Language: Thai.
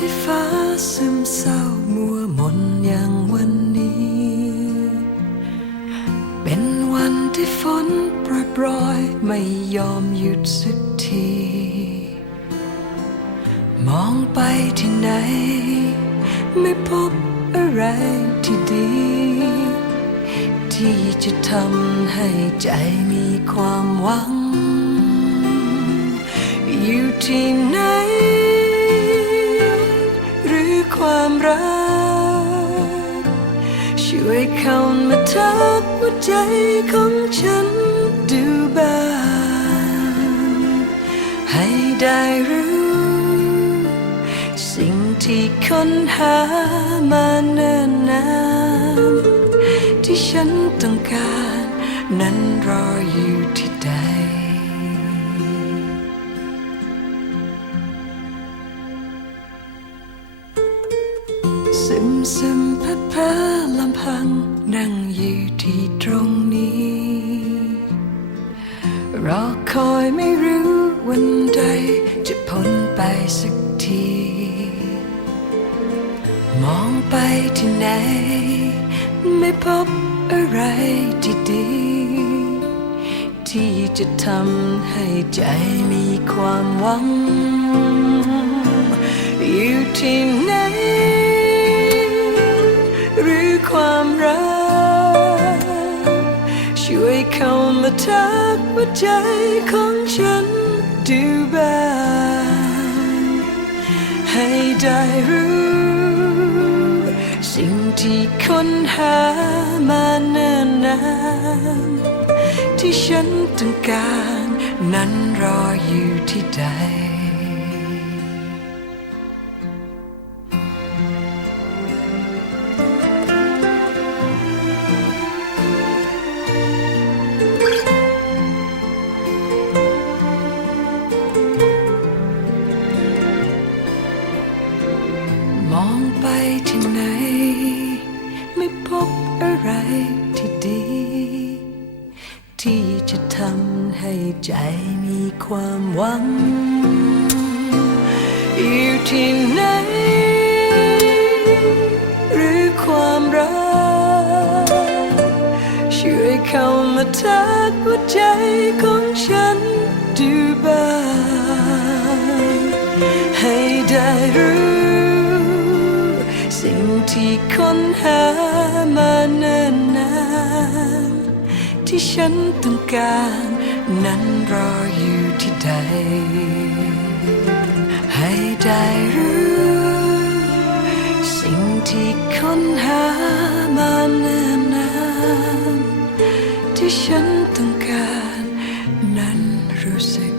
ที่ฟ้าซึมเศร้ามัวหมนอย่างวันนี้ เป็นวันที่ฝนโปรยปรอยไม่ยอมหยุดสักที มองไปที่ไหน ไม่พบอะไรที่ดี ที่จะทำให้ใจมีความหวัง อยู่ที่ไหน ความรัก ช่วยเข้ามาทักหัวใจของฉันดูบ้างให้ได้รู้ สิ่งที่ค้นหามานานนานที่ฉันต้องการ นั้นรออยู่ที่ใด ซึมซึมเพเพอลำพัง นั่งอยู่ที่ตรงนี้ รอคอยไม่รู้วันใด จะพ้นไปสักที มองไปที่ไหน ไม่พบอะไรที่ดี ที่จะทำให้ใจมีความหวัง อยู่ที่ไหน เข้ามาทักหัวใจของฉันดูบ้างให้ได้รู้ สิ่งที่ค้นหามานานนานที่ฉันต้องการนั้นรออยู่ที่ใด องไปที่ไหน ไม่พบอะไรที่ดี ที่จะทำให้ใจมีความหวัง อยู่ที่ไหน หรือความรัก ช่วยเข้ามาทักหัวใจของฉัน สิ่งที่ค้นหามานานนาน ที่ฉันต้องการ นั้นรออยู่ที่ใด ให้ได้รู้สิ่งที่ค้นหามานานนานที่ฉันต้องการ นั้นรู้สึก